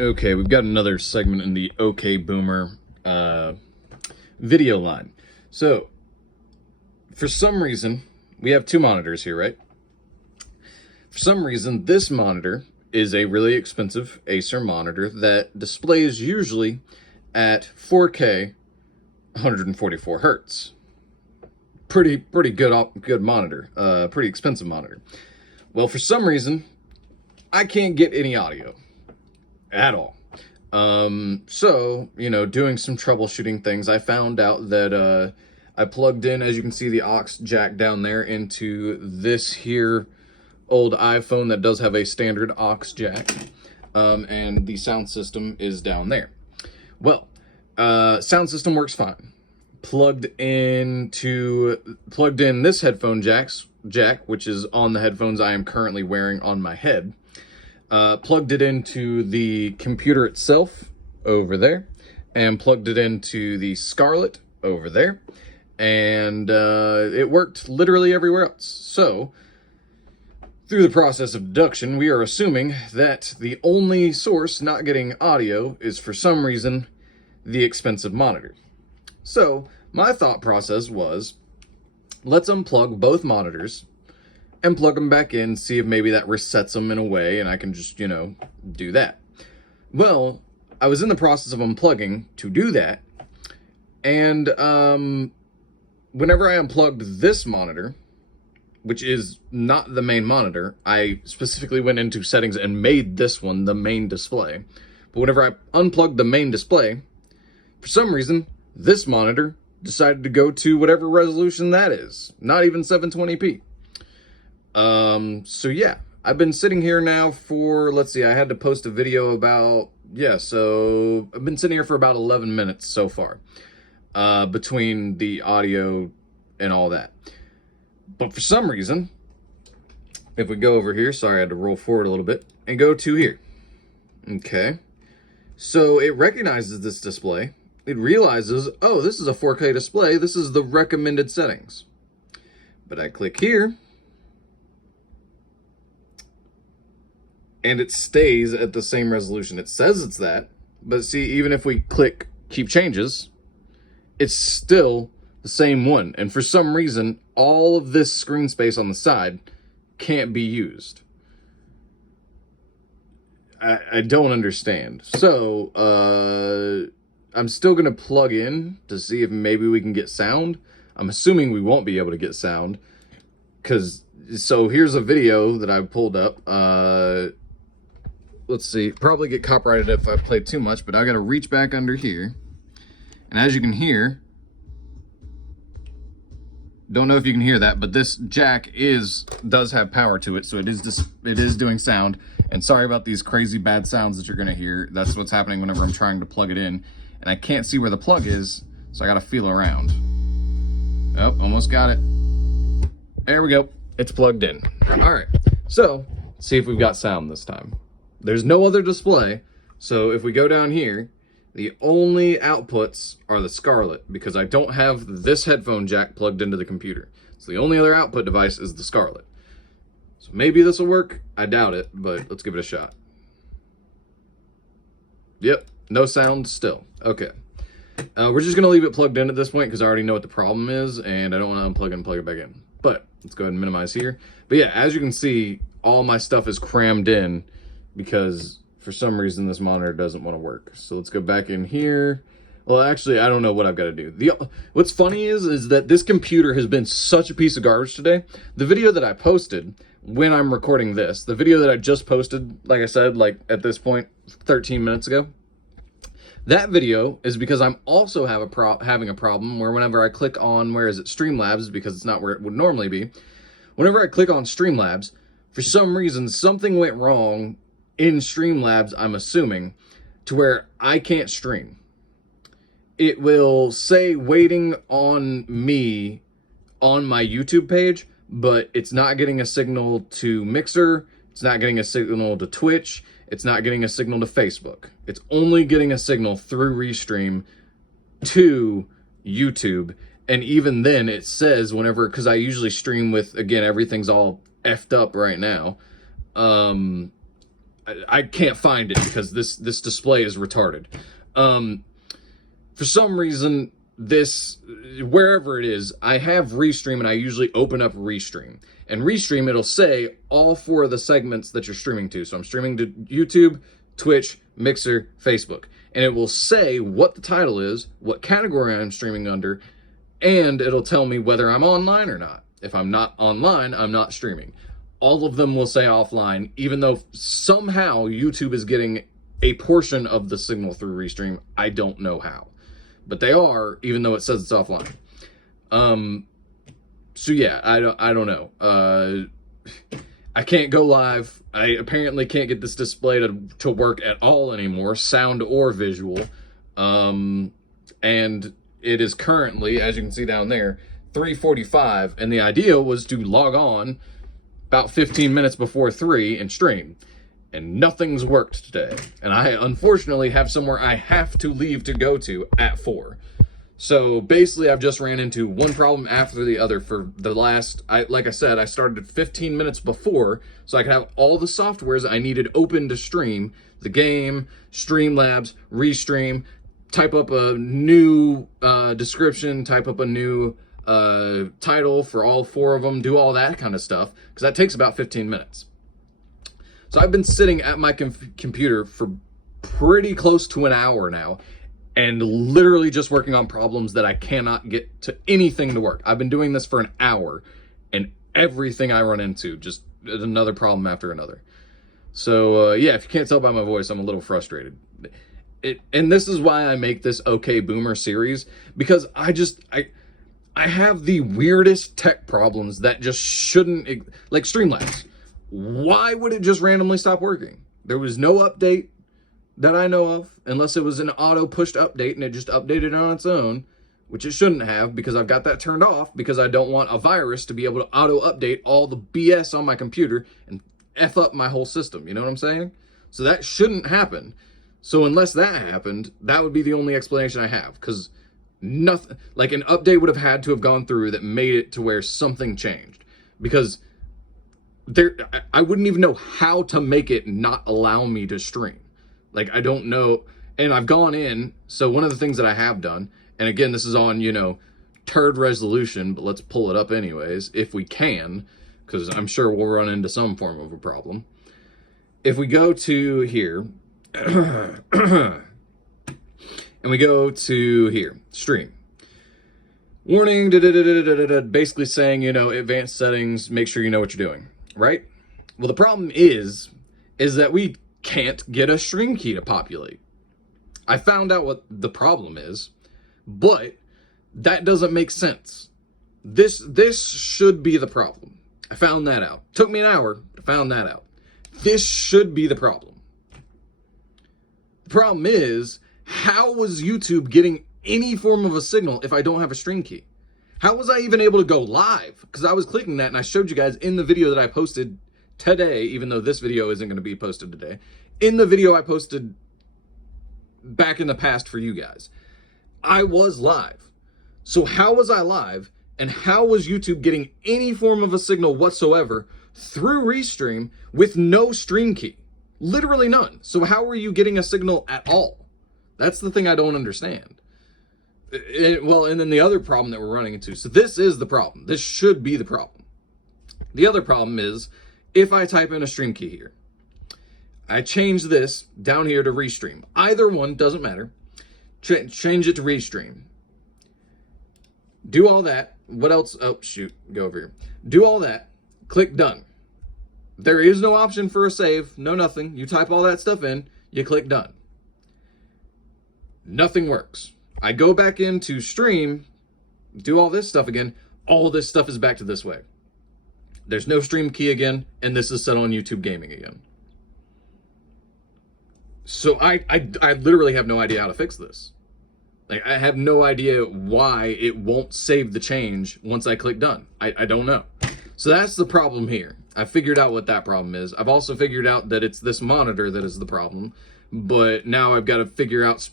Okay, we've got another segment in the OK Boomer video line. So, for some reason, we have two monitors here, right? For some reason, this monitor is a really expensive Acer monitor that displays usually at 4K 144 hertz. Pretty good monitor, pretty expensive monitor. Well, for some reason, I can't get any audio at all. So, doing some troubleshooting things, I found out that I plugged in, as you can see, the aux jack down there into this here old iPhone that does have a standard aux jack, and the sound system is down there. Well, sound system works fine. Plugged in this headphone jack, which is on the headphones I am currently wearing on my head. Plugged it into the computer itself over there, and plugged it into the Scarlett over there, and it worked literally everywhere else. So, through the process of deduction, we are assuming that the only source not getting audio is, for some reason, the expensive monitor. So, my thought process was, let's unplug both monitors and plug them back in, see if maybe that resets them in a way and I can just, do that. Well, I was in the process of unplugging to do that, and whenever I unplugged this monitor, which is not the main monitor, I specifically went into settings and made this one the main display. But whenever I unplugged the main display, for some reason, this monitor decided to go to whatever resolution that is. Not even 720p. So yeah, I've been sitting here now for, let's see, I had to post a video about, so I've been sitting here for about 11 minutes so far, between the audio and all that. But for some reason, if we go over here, sorry, I had to roll forward a little bit, and go to here. Okay. So it recognizes this display. It realizes, oh, this is a 4K display. This is the recommended settings. But I click here, and it stays at the same resolution. It says it's that, but see, even if we click keep changes, it's still the same one. And for some reason, all of this screen space on the side can't be used. I don't understand. So, I'm still gonna plug in to see if maybe we can get sound. I'm assuming we won't be able to get sound, so here's a video that I pulled up. Let's see, probably get copyrighted if I play too much, but I gotta reach back under here. And as you can hear, don't know if you can hear that, but this jack does have power to it, so it is doing sound. And sorry about these crazy bad sounds that you're gonna hear. That's what's happening whenever I'm trying to plug it in. And I can't see where the plug is, so I gotta feel around. Oh, almost got it. There we go. It's plugged in. All right, so let's see if we've got sound this time. There's no other display, so if we go down here, the only outputs are the Scarlett, because I don't have this headphone jack plugged into the computer. So the only other output device is the Scarlett. So maybe this will work. I doubt it, but let's give it a shot. Yep, no sound still. Okay. We're just going to leave it plugged in at this point because I already know what the problem is, and I don't want to unplug it and plug it back in. But let's go ahead and minimize here. But yeah, as you can see, all my stuff is crammed in because for some reason this monitor doesn't want to work. So let's go back in here. Well, actually, I don't know what I've got to do. What's funny is that this computer has been such a piece of garbage today. The video that I posted when I'm recording this, the video that I just posted, like I said, like at this point, 13 minutes ago, that video is because I'm also having a problem where whenever I click on, where is it, Streamlabs, because it's not where it would normally be. Whenever I click on Streamlabs, for some reason, something went wrong in Streamlabs, I'm assuming, to where I can't stream. It will say waiting on me on my YouTube page, but it's not getting a signal to Mixer, it's not getting a signal to Twitch, it's not getting a signal to Facebook. It's only getting a signal through Restream to YouTube. And even then it says whenever, because I usually stream with, again, everything's all effed up right now. I can't find it because this display is retarded. For some reason, wherever it is, I have Restream, and I usually open up Restream. And Restream, it'll say all 4 of the segments that you're streaming to. So I'm streaming to YouTube, Twitch, Mixer, Facebook. And it will say what the title is, what category I'm streaming under, and it'll tell me whether I'm online or not. If I'm not online, I'm not streaming. All of them will say offline, even though somehow YouTube is getting a portion of the signal through Restream. I don't know how, but they are, even though it says it's offline. So yeah, I don't know. I can't go live. I apparently can't get this display to work at all anymore, sound or visual. And it is currently, as you can see down there, 3:45, and the idea was to log on about 15 minutes before 3 and stream. And nothing's worked today. And I unfortunately have somewhere I have to leave to go to at 4. So basically I've just ran into one problem after the other for the last, like I said, I started 15 minutes before so I could have all the softwares I needed open to stream, the game, Streamlabs, Restream, type up a new description, type up a new title for all 4 of them, do all that kind of stuff, because that takes about 15 minutes. So I've been sitting at my computer for pretty close to an hour now, and literally just working on problems that I cannot get to anything to work. I've been doing this for an hour, and everything I run into, just another problem after another. So yeah, if you can't tell by my voice, I'm a little frustrated. And this is why I make this OK Boomer series, because I have the weirdest tech problems that just shouldn't, like Streamlabs. Why would it just randomly stop working? There was no update that I know of, unless it was an auto-pushed update and it just updated on its own, which it shouldn't have, because I've got that turned off because I don't want a virus to be able to auto-update all the BS on my computer and F up my whole system, you know what I'm saying? So that shouldn't happen. So unless that happened, that would be the only explanation I have, because nothing, like an update would have had to have gone through that made it to where something changed, because I wouldn't even know how to make it not allow me to stream. Like, I don't know. And I've gone in. So one of the things that I have done, and again, this is on, turd resolution, but let's pull it up anyways, if we can, because I'm sure we'll run into some form of a problem. If we go to here, and we go to here, stream. Warning, basically saying, advanced settings, make sure you know what you're doing, right? Well, the problem is that we can't get a stream key to populate. I found out what the problem is, but that doesn't make sense. This should be the problem. I found that out. Took me an hour to find that out. This should be the problem. The problem is, how was YouTube getting any form of a signal if I don't have a stream key? How was I even able to go live? Because I was clicking that, and I showed you guys in the video that I posted today, even though this video isn't going to be posted today, in the video I posted back in the past for you guys, I was live. So how was I live, and how was YouTube getting any form of a signal whatsoever through Restream with no stream key? Literally none. So how are you getting a signal at all? That's the thing I don't understand. Well, and then the other problem that we're running into, so this is the problem. This should be the problem. The other problem is, if I type in a stream key here, I change this down here to Restream. Either one, doesn't matter. Change it to Restream. Do all that. What else? Oh, shoot. Go over here. Do all that. Click done. There is no option for a save. No nothing. You type all that stuff in. You click done. Nothing works. I go back into stream, do all this stuff again. All this stuff is back to this way. There's no stream key again, and this is set on YouTube Gaming again. So I literally have no idea how to fix this. Like, I have no idea why it won't save the change once I click done. I don't know. So that's the problem here. I figured out what that problem is. I've also figured out that it's this monitor that is the problem. But now I've got to figure out,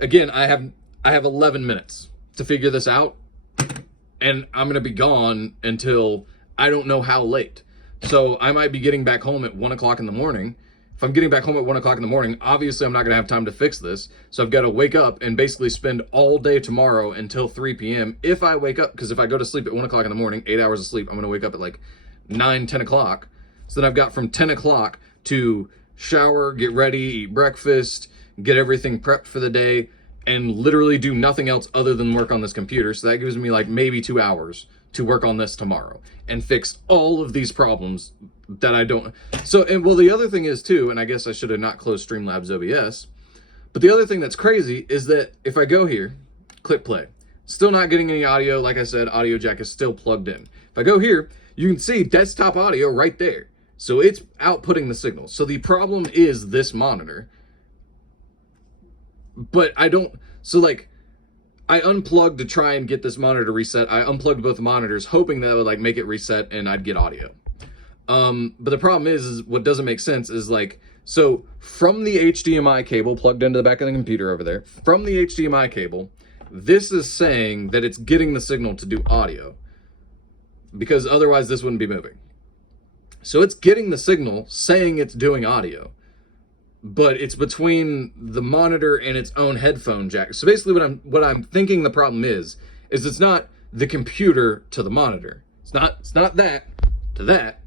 again, I have 11 minutes to figure this out, and I'm going to be gone until I don't know how late. So I might be getting back home at 1 o'clock in the morning, if I'm getting back home at 1 o'clock in the morning, obviously I'm not going to have time to fix this. So I've got to wake up and basically spend all day tomorrow until 3 p.m. If I wake up, because if I go to sleep at 1 o'clock in the morning, 8 hours of sleep, I'm going to wake up at like 9, 10 o'clock. So then I've got from 10 o'clock to shower, get ready, eat breakfast, get everything prepped for the day, and literally do nothing else other than work on this computer. So that gives me like maybe 2 hours to work on this tomorrow and fix all of these problems that I don't. So, and well, the other thing is too, and I guess I should have not closed Streamlabs OBS, but the other thing that's crazy is that if I go here, click play, still not getting any audio. Like I said, audio jack is still plugged in. If I go here, you can see desktop audio right there. So it's outputting the signal. So the problem is this monitor, but I don't, so like, I unplugged to try and get this monitor reset. I unplugged both monitors, hoping that would like make it reset and I'd get audio. But the problem is what doesn't make sense is like, so from the HDMI cable plugged into the back of the computer over there, from the HDMI cable, this is saying that it's getting the signal to do audio, because otherwise this wouldn't be moving. So it's getting the signal saying it's doing audio, but it's between the monitor and its own headphone jack. So basically what I'm thinking the problem is it's not the computer to the monitor. It's not that to that.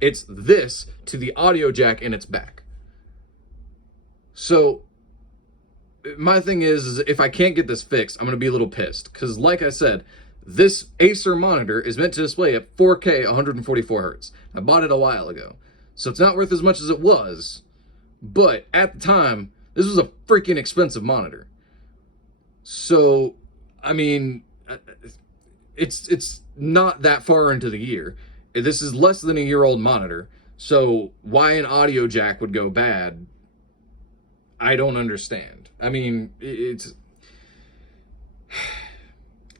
It's this to the audio jack in its back. So my thing is if I can't get this fixed, I'm going to be a little pissed. Because like I said, this Acer monitor is meant to display at 4K 144 hertz. I bought it a while ago. So it's not worth as much as it was. But at the time, this was a freaking expensive monitor. So, I mean, it's not that far into the year. This is less than a year-old monitor. So why an audio jack would go bad, I don't understand. I mean, it's...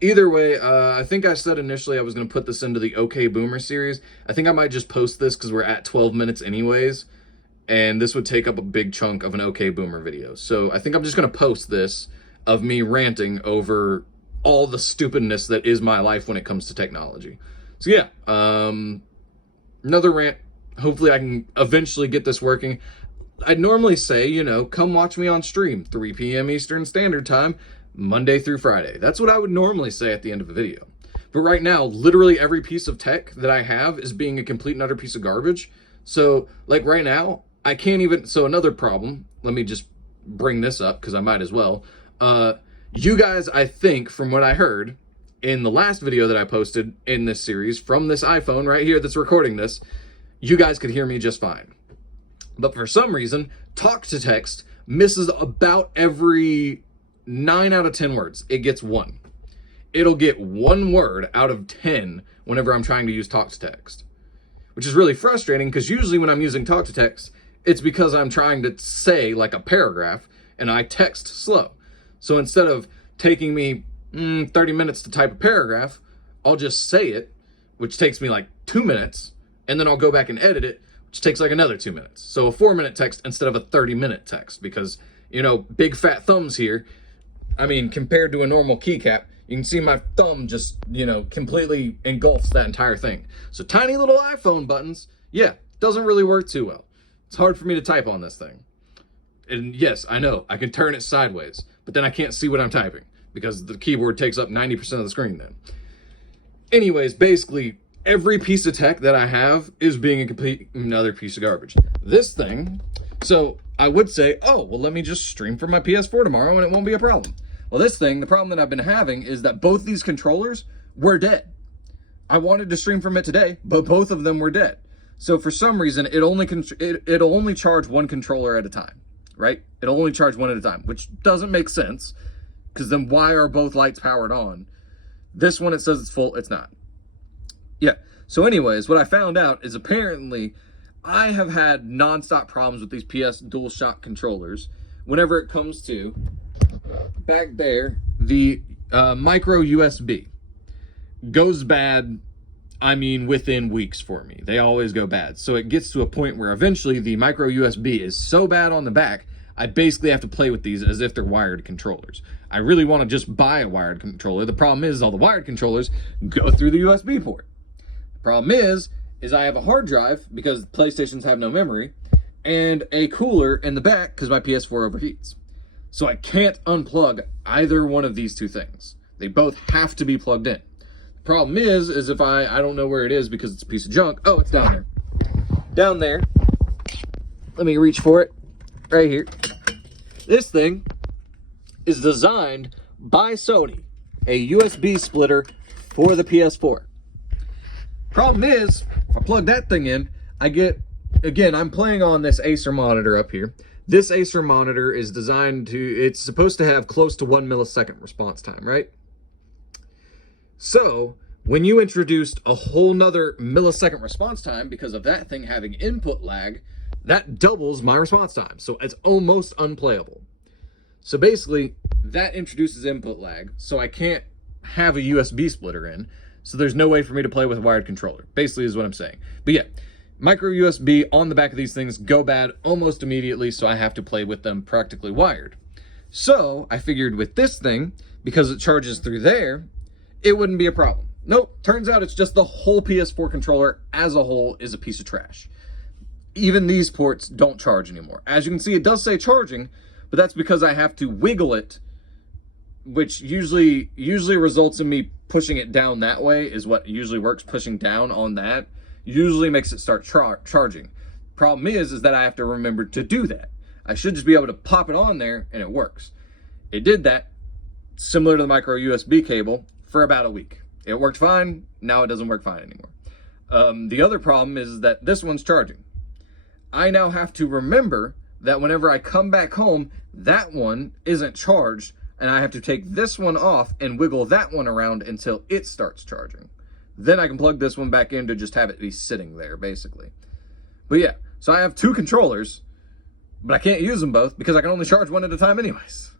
Either way, I think I said initially I was going to put this into the OK Boomer series. I think I might just post this because we're at 12 minutes anyways. And this would take up a big chunk of an OK Boomer video. So I think I'm just going to post this of me ranting over all the stupidness that is my life when it comes to technology. So yeah, another rant. Hopefully I can eventually get this working. I'd normally say, you know, come watch me on stream, 3 p.m. Eastern Standard Time, Monday through Friday. That's what I would normally say at the end of a video. But right now, literally every piece of tech that I have is being a complete and utter piece of garbage. So like right now, I can't even, so another problem, let me just bring this up because I might as well. You guys, I think from what I heard in the last video that I posted in this series from this iPhone right here that's recording this, you guys could hear me just fine. But for some reason, talk to text misses about every 9 out of 10 words. It gets 1. It'll get 1 word out of 10 whenever I'm trying to use talk to text, which is really frustrating because usually when I'm using talk to text, it's because I'm trying to say like a paragraph and I text slow. So instead of taking me 30 minutes to type a paragraph, I'll just say it, which takes me like 2 minutes, and then I'll go back and edit it, which takes like another 2 minutes. So a 4-minute text instead of a 30-minute text because, you know, big fat thumbs here. I mean, compared to a normal keycap, you can see my thumb just, you know, completely engulfs that entire thing. So tiny little iPhone buttons, yeah, doesn't really work too well. It's hard for me to type on this thing. And yes, I know, I can turn it sideways, but then I can't see what I'm typing because the keyboard takes up 90% of the screen then. Anyways, basically, every piece of tech that I have is being a complete another piece of garbage. This thing, so I would say, oh, well, let me just stream from my PS4 tomorrow and it won't be a problem. Well, this thing, the problem that I've been having is that both these controllers were dead. I wanted to stream from it today, but both of them were dead. So for some reason, it'll only charge one controller at a time, right? It'll only charge one at a time, which doesn't make sense, because then why are both lights powered on? This one, it says it's full, it's not. Yeah, so anyways, what I found out is apparently I have had nonstop problems with these PS DualShock controllers whenever it comes to, back there, the micro USB goes bad. I mean, within weeks for me. They always go bad. So it gets to a point where eventually the micro USB is so bad on the back, I basically have to play with these as if they're wired controllers. I really want to just buy a wired controller. The problem is all the wired controllers go through the USB port. The problem is I have a hard drive because PlayStations have no memory, and a cooler in the back because my PS4 overheats. So I can't unplug either one of these two things. They both have to be plugged in. The problem is if I don't know where it is because it's a piece of junk. Oh, it's down there. Down there. Let me reach for it. Right here. This thing is designed by Sony. A USB splitter for the PS4. Problem is, if I plug that thing in, I get, again, I'm playing on this Acer monitor up here. This Acer monitor is designed to, it's supposed to have close to 1 millisecond response time, right? So, when you introduced a whole nother millisecond response time because of that thing having input lag, that doubles my response time. So it's almost unplayable. So basically, that introduces input lag, so I can't have a USB splitter in, so there's no way for me to play with a wired controller, basically is what I'm saying. But yeah, micro USB on the back of these things go bad almost immediately, so I have to play with them practically wired. So I figured with this thing, because it charges through there, it wouldn't be a problem. Nope, turns out it's just the whole PS4 controller as a whole is a piece of trash. Even these ports don't charge anymore. As you can see, it does say charging, but that's because I have to wiggle it, which usually results in me pushing it down that way, is what usually works. Pushing down on that usually makes it start charging. Problem is that I have to remember to do that. I should just be able to pop it on there and it works. It did that, similar to the micro USB cable, for about a week. It worked fine, now it doesn't work fine anymore. The other problem is that this one's charging. I now have to remember that whenever I come back home, that one isn't charged, and I have to take this one off and wiggle that one around until it starts charging. Then I can plug this one back in to just have it be sitting there, basically. But yeah, so I have two controllers, but I can't use them both because I can only charge one at a time anyways.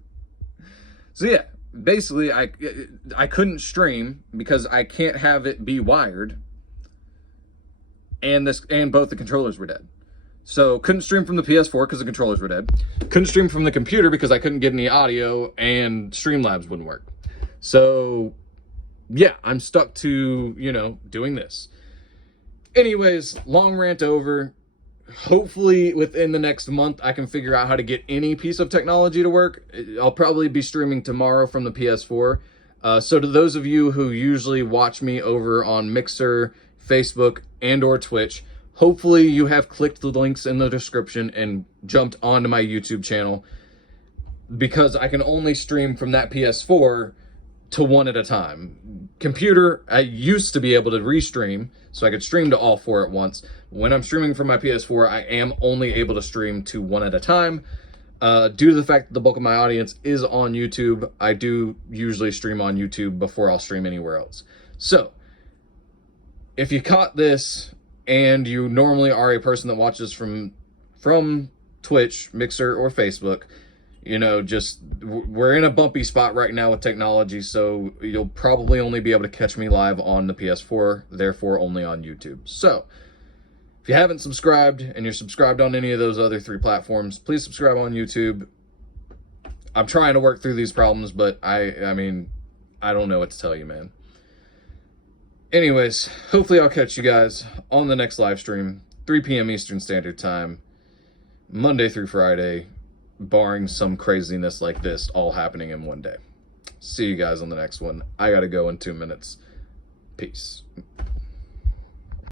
So yeah, basically I couldn't stream because I can't have it be wired, and both the controllers were dead. So couldn't stream from the PS4 because the controllers were dead. Couldn't stream from the computer because I couldn't get any audio and Streamlabs wouldn't work. So yeah, I'm stuck to, doing this. Anyways, long rant over. Hopefully within the next month I can figure out how to get any piece of technology to work. I'll probably be streaming tomorrow from the PS4. So to those of you who usually watch me over on Mixer, Facebook, and or Twitch, hopefully you have clicked the links in the description and jumped onto my YouTube channel, because I can only stream from that PS4 to one at a time. Computer, I used to be able to restream, so I could stream to all four at once. When I'm streaming from my PS4, I am only able to stream to one at a time. Due to the fact that the bulk of my audience is on YouTube, I do usually stream on YouTube before I'll stream anywhere else. So, if you caught this, and you normally are a person that watches from Twitch, Mixer, or Facebook, we're in a bumpy spot right now with technology, so you'll probably only be able to catch me live on the PS4, therefore only on YouTube. So, if you haven't subscribed, and you're subscribed on any of those other three platforms, please subscribe on YouTube. I'm trying to work through these problems, but I don't know what to tell you, man. Anyways, hopefully I'll catch you guys on the next live stream, 3 p.m. Eastern Standard Time, Monday through Friday, barring some craziness like this all happening in one day. See you guys on the next one. I gotta go in 2 minutes. Peace.